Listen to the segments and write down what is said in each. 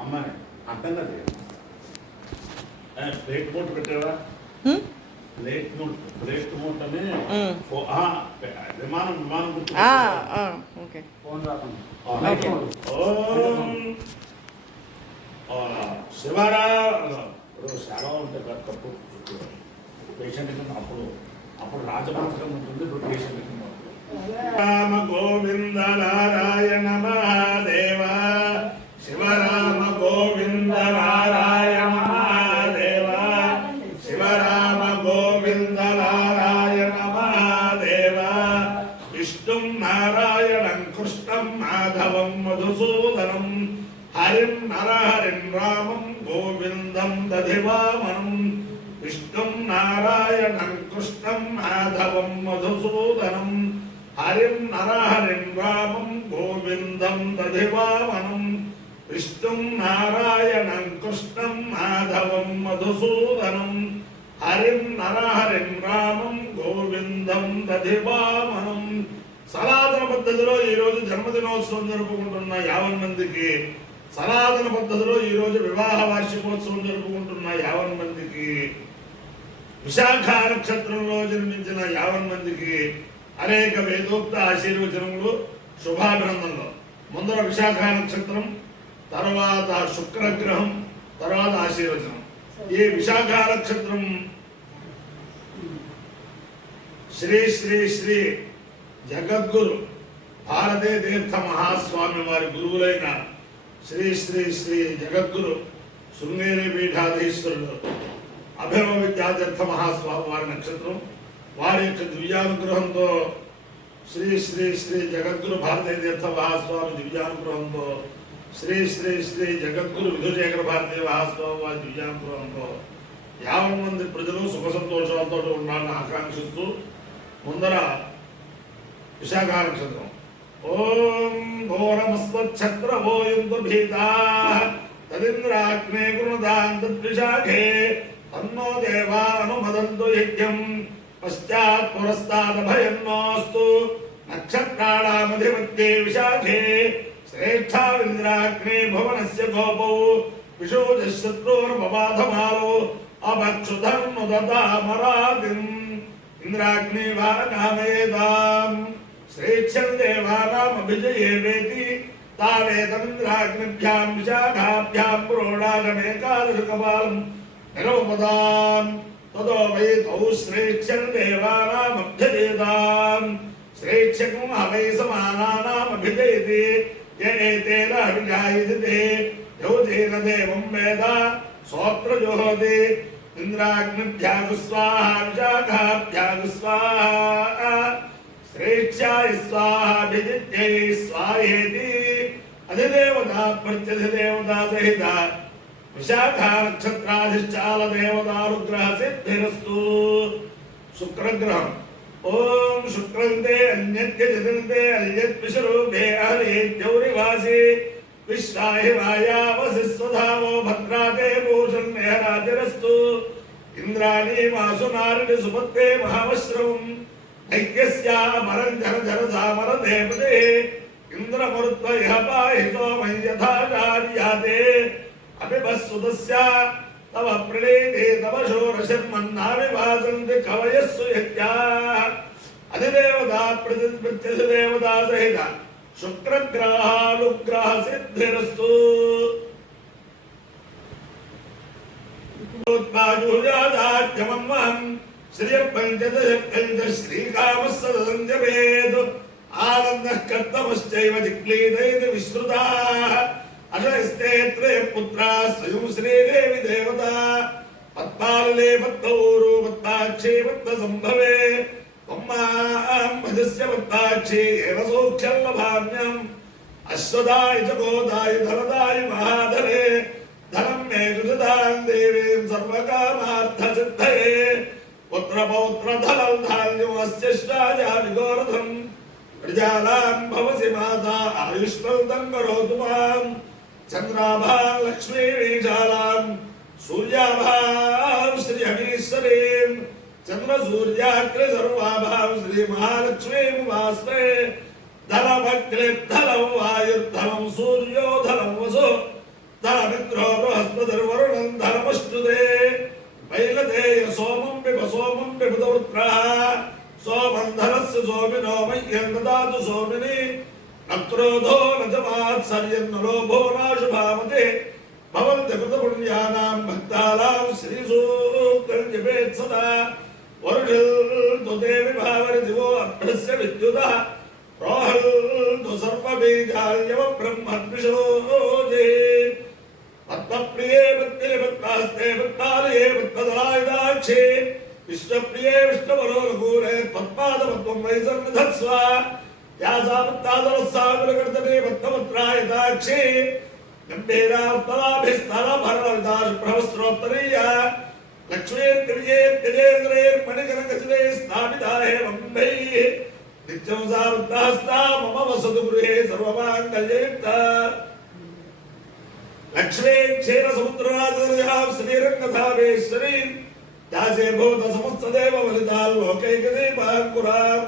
అమ్మాయి అర్థం కాదు ప్లేట్ మూట పెట్టావా ప్లేట్ మూట అని విమానం గుర్తు ఓకే శివరా ఇప్పుడు సేవ ఉంటే తప్పు పేషెంట్ అప్పుడు రాజమాత్రం ఉంటుంది ఇప్పుడు పేషెంట్ రామ గోవింద నారాయణ మహాదేవ శివరామ గోవింద నారాయణ మహాదేవ శివరామ గోవింద నారాయణ మహాదేవ విష్ణుం నారాయణం కృష్ణం మాధవం మధుసూదనం హరిం నరహరిం రామం గోవిందం దధివామనం విష్ణుం నారాయణం కృష్ణం మాధవం మధుసూదనం హరిం నరహరిం రామం గోవిందం దధివామనం విష్ణుం నారాయణం కృష్ణం మాధవం మధుసూదనం హరిం నరహరిం రామం గోవిందం దధివామనం. సనాతన పద్ధతిలో ఈరోజు జన్మదినోత్సవం జరుపుకుంటున్న 50 మందికి, సనాతన పద్ధతిలో ఈరోజు వివాహ వార్షికోత్సవం జరుపుకుంటున్న 50 మందికి, విశాఖ నక్షత్రంలో జన్మించిన 50 మందికి అనేక వేదోక్త ఆశీర్వచనములు, శుభాభినందనలు. ముందర విశాఖ నక్షత్రం, తర్వాత శుక్రగ్రహం, తర్వాత ఆశీర్వచనం. ఈ విశాఖ నక్షత్రం శ్రీ శ్రీ శ్రీ జగద్గురు భారతీ తీర్థ మహాస్వామి వారి గురువులైన శ్రీ శ్రీ శ్రీ జగద్గురు శృంగేరి పీఠాధీశ్వరుడు అభినవ విద్యాతీర్థ మహాస్వామి వారి నక్షత్రం. వారి యొక్క దివ్యానుగ్రహంతో శ్రీ శ్రీ శ్రీ జగద్గురు భారతీ తీర్థ మహాస్వామి దివ్యానుగ్రహంతో శ్రీ శ్రీ శ్రీ జగద్గురు విధుశేఖర భారతీ మహాస్వామి వారి దివ్యానుగ్రహంతో 50 మంది ప్రజలు సుఖ సంతోషాలతో ఉండాలని ఆకాంక్షిస్తూ ముందర విశాఖ నక్షత్రం. ఓం ఘోరమస్వచ్ఛత్రవోయంతు భీతా తదింద్రాగ్నే గుణదాం తద్విశాఖే తన్నో దేవా అనుమదంతు యజ్ఞం పశ్చాత్ పురస్తాదభయన్నోస్తు నక్షత్రాణామధిపత్యే విశాఖే శ్రేష్ఠావింద్రాగ్నే భువనస్య గోపౌ విశోజశత్రోర్మబాధమాలో అభక్షుధర్ముదతామరాదిం ఇంద్రాగ్ని వానకామయేతాం శ్రేష్ఠం దేవానామభిజయే వేతి తావేతమింద్రాగ్నిభ్యాం విశాఖాభ్యాం ప్రోడాగమేకాదశకపాలం నిరూపదాం తదో వై తౌ శ్రేష్ఠం దేవానామభ్యజేతాం శ్రేష్ఠకం హవై సమానానామభిజయతి ఏతేన అభిజాయతే యోజేన దేవం వేద సోత్రజోహోతి ఇంద్రాగ్నిభ్యాగు స్వాహా విశాఖాభ్యాగు స్వాహా శ్రేష్ఠాయ స్వాహాభిజిత్యై స్వాహేతి. అధిదేవతా ప్రత్యధిదేవతా సహిత విశాఖ నక్షత్రాధిష్టాల దేవతానుగ్రహ సిద్ధిరస్తు. శుక్రగ్రహం. ఓం శుక్రంతే అన్యత్య జతంతే అల్యత్విషరూపే అహరేద్యౌరివాసి విశ్వాహి వాయావసిస్వధావో భద్రాతే భూషణ్యరాతిరస్తు. ఇంద్రాణి మాసునారిణి సుపత్తే మహావశ్రవం ఐక్యస్యామరం జర సామరతే పదే ఇంద్రమరుత్వ ఇహ పాహితో మయ్యథాచార్యాతే అపిభస్సుతస్య తవ ప్రణీతే తవ శోరశర్మన్నావిభాసంతి కవయస్సు యజ్ఞా. అధిదేవతా ప్రత్యధిదేవతా సహిత శుక్రగ్రహానుగ్రహ సిద్ధిరస్తు. ఉత్పాజుజాదాజ్యమం శ్రీపంచదశ శ్రీకామస్సదంజవేద్ ఆనందః కర్తమశ్చైవ జిగ్లీదైతి విశ్రుతాః అశస్తే త్రయ పుత్రాः స్వయం శ్రీదేవి దేవతా పద్మాలలే పద్మౌరు పద్మాక్షే పద్మసంభవే త్వమ్మాం భజస్య పద్మాక్షే ఏవ సౌఖ్యం లభామ్యం అశ్వదాయ చ గోదాయ ధనదాయ మహాధనే ధనం మే కృతాం దేవీం సర్వకామార్థసిద్ధయే పుత్రపౌత్రధనం ధాన్యం అస్య శ్రాజావిగోరధం ప్రజానాం భవసి మాతా ఆయుష్మంతం కరోతు మాం చంద్రాభాం లక్ష్మీశాలాం సూర్యాభాం శ్రీ హరీశ్వరీం చంద్రసూర్యాగ్ర సర్వాభాం శ్రీ మహాలక్ష్మీం వాస్మే ధనమగ్నిర్ధనం వాయుర్ధనం సూర్యోధనం వసు धनमिन्द्रो बृहस्पतिर्वरुणं धनमश्नुते वैलदेय सोमं विभुदवृत्रः सोमं धनस्य सोमिनो मह्यं ददातु सोमिनि न क्रोधो न च मात्सर्यं न लोभो नाशुभामते भवन्ति कृतपुण्यानां भक्तानां श्रीसूक्तं जपेत् सदा वरुणस्तु देवि भावरि दिवो अभ्यस्य विद्युतः रोहन्तु सर्वबीजाल्यव ब्रह्मद्विषोजे पद्मप्रिये भक्तिलिभक्तास्ते भक्तालये भक्तदलायुधाक्षे विष्णुप्रिये विष्णुवरोरघूरे पद्मादपद्मं वै सन्निधत्स्व यासा भक्तादलस्साविलकर्तने भक्तवत्रायुधाक्षे गम्भीरावत्तलाभिस्तलभरणविदाशुभ्रवस्त्रोत्तरीया लक्ष्मीर्दिव्येर्गजेन्द्रैर्मणिकनकचिते स्थापिता हेमम्भैः नित्यं सा वृत्तास्ता मम वसतु गृहे सर्वमाङ्गल्ययुक्ता लक्ष्मी क्षीरसमुद्रराजगर्यां श्रीरङ्गधामेश्वरी दासे भूतसमुत्सदेव वलिताल्लोकैकदीपाङ्कुरां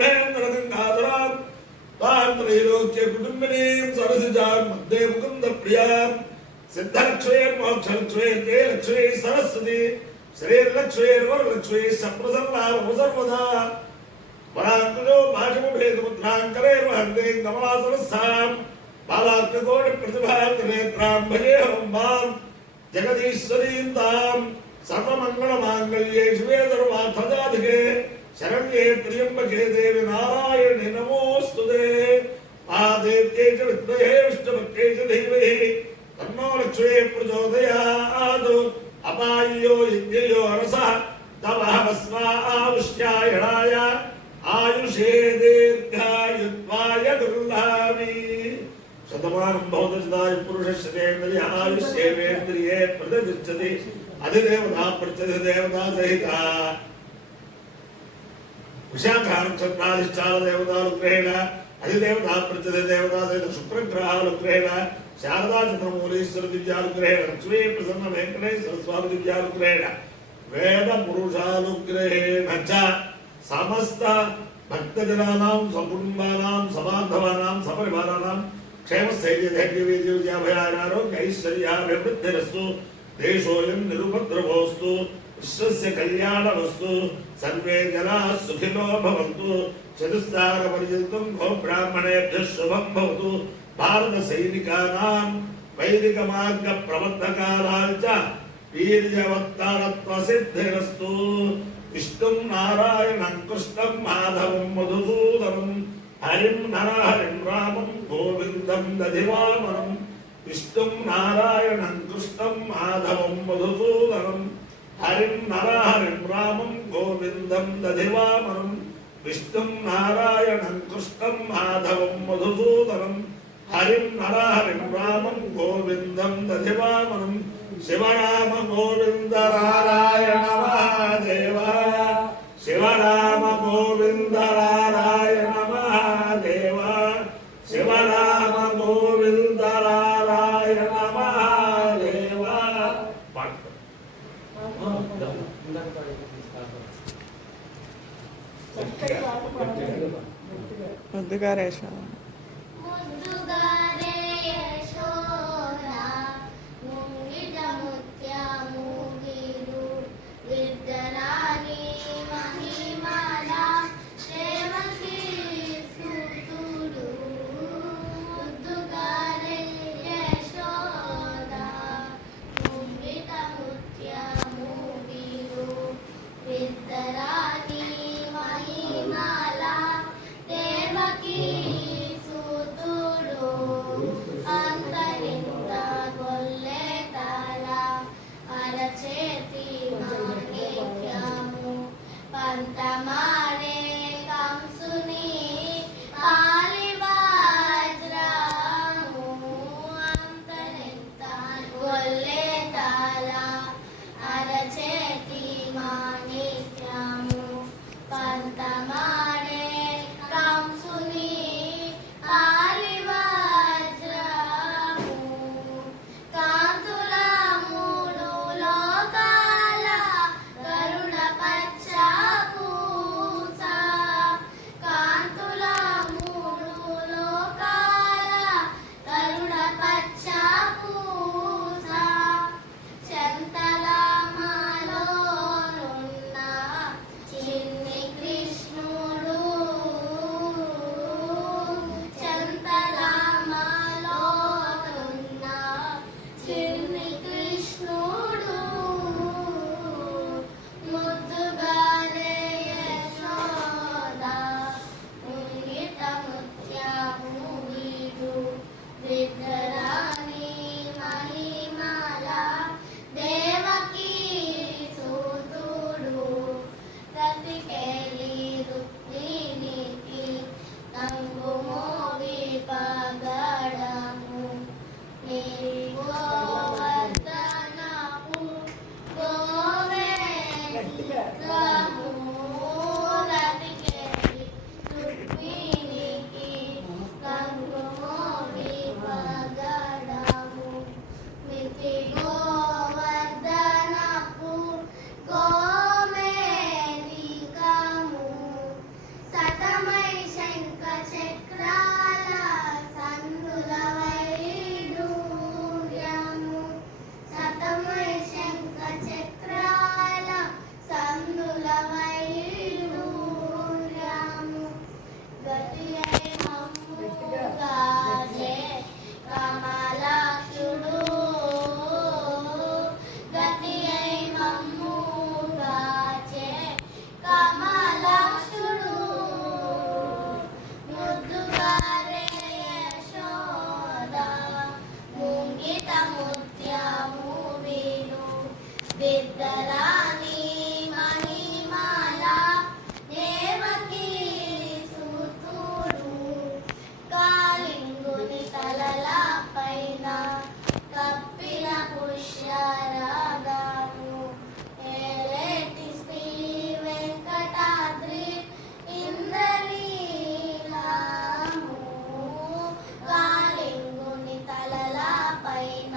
श्रीमन्मन्दकटाक्षलब्धविभवद्ब्रह्मेन्द्रगङ्गाधरां तां त्रैलोक्यकुटुम्बिनीं सरसिजां मध्ये मुकुन्दप्रियां सिद्धलक्ष्मीर्मोक्षलक्ष्मीर्ते लक्ष्मी सरस्वती श्रीर्लक्ष्मीर्वरलक्ष्मी सप्रसन्नामसर्वदा पराङ्कुशो भाषमुभेदमुद्राङ्करे वहन्ते कमलासनस्थां बालार्ककोटिप्रतिभान्तनेत्रां भजेऽहं मां जगदीश्वरीं तां सर्वमङ्गलमाङ्गल्ये शिवे सर्वार्थसाधिके शरण्ये त्र्यम्बके देवि नारायणे नमोऽस्तुते महादेव्यै च विद्महे विष्णुपत्यै च धीमहि तन्नो लक्ष्मी प्रचोदयात् अपाय्यो यज्ञयो रसः तमहमस्मा आयुष्यायणाय आयुषे दीर्घायुत्वाय दुर्लाभि शतमानं भवतदाय पुरुषस्येन्द्रिय आयुष्येवेन्द्रिये प्रतिष्ठति अधिदेवता प्रत्यधिदेवता सहिता विशाखानक्षत्राधिष्ठान देवतानुग्रहेण अधिदेवता प्रत्यधिदेवता सहित शुक्रग्रहानुग्रहेण शारदा चन्द्रमौलीश्वर दिव्यानुग्रहेण लक्ष्मी प्रसन्न वेङ्कटेश्वर स्वामी दिव्यानुग्रहेण वेद पुरुषानुग्रहेण च समस्त भक्तजनानां सकुटुम्बानां सबान्धवानां सपरिवाराणां क्षेमस्थैर्यधैर्यविजयाभयारोग्यैश्वर्याभिवृद्धिरस्तु देशोऽयं निरुपद्रवोऽस्तु विश्वस्य कल्याणमस्तु सर्वे जनाः सुखिनो भवन्तु चतुस्सारपर्यन्तं गोब्राह्मणेभ्यः शुभं भवतु भारतसैनिकानां वैदिकमार्गप्रवर्तकानां च वीर्यवत्तारत्वसिद्धिरस्तु विष्णुं नारायणं कृष्णं माधवं मधुसूदनं हरिं नरहरिं रामं गोविन्दं दधिवामनं विष्णुं नारायणं कृष्णं माधवं मधुसूदनं हरिं नरहरिं रामं गोविन्दं दधिवामनं विष्णुं नारायणं कृष्णं माधवं मधुसूदनं हरिं नरहरिं रामं गोविन्दं दधिवामनं शिवराम गोविन्द नारायण महादेव शिवराम गोविन्द नारायण महादेव शिवराम गोविन्द नारायण महादेव विद्यारानी महिमाला देवकी పగడము నీ గోవర్ధనపు గోవేత్రము రతికేలి రుక్మిణికి కంకుమోవి పగడము మితి గోవర్ధనపు గోమేధికము సతమై శంఖ చక్రాల సందుల వైడూర్యము సతమై శంఖ చక్రాల సందుల వైడూర్యము గతి అయి మమ్ముగాచే కమలాక్షుడు గతి అయి మమ్ముగాచే కమలాక్షుడు ముద్దుగారే యశోద ముంగిట ముత్యము వీడు బిద్దరాని మణిమాల దేవకీ సూతుడు కాళింగుని తలల పైన కప్పిన పుష్యరాగము ఏలేటి శ్రీ వెంకటాద్రి ఇంద్రనీలము కాళింగుని తలల పైన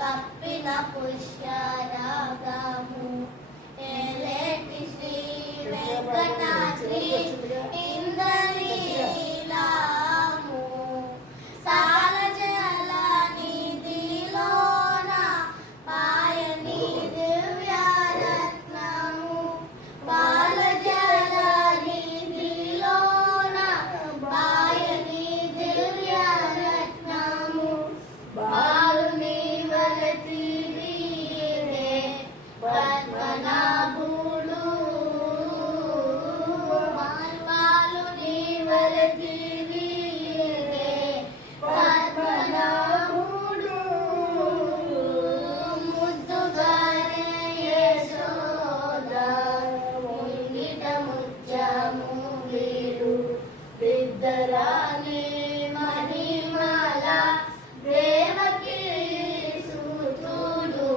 కప్పిన పుష్యరాగము ఏలేటి శ్రీ వెంకటాద్రి ఇంద్రనీలము సాలజల నిధిలోన పాయని దివ్యరత్నము బాలజల నిధిలోన పాయని దివ్యరత్నము బాలుని వలతి వీడే పద్మనాభుడు బాలుని వలతి వీడే పద్మనాభుడు ముద్దుగారే యశోద ముంగిట ముత్యము వీడు బిద్దరాని మణిమాల దేవకీ సూతుడు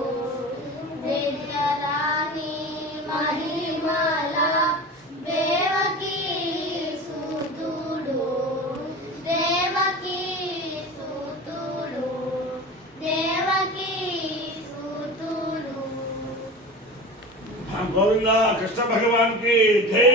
బిద్దరాని మణిమాల దేవకీ సూతుడు దేవకీ సూతుడు దేవకీ సూతుడు గోవింద కృష్ణ భగవాన్ కి జై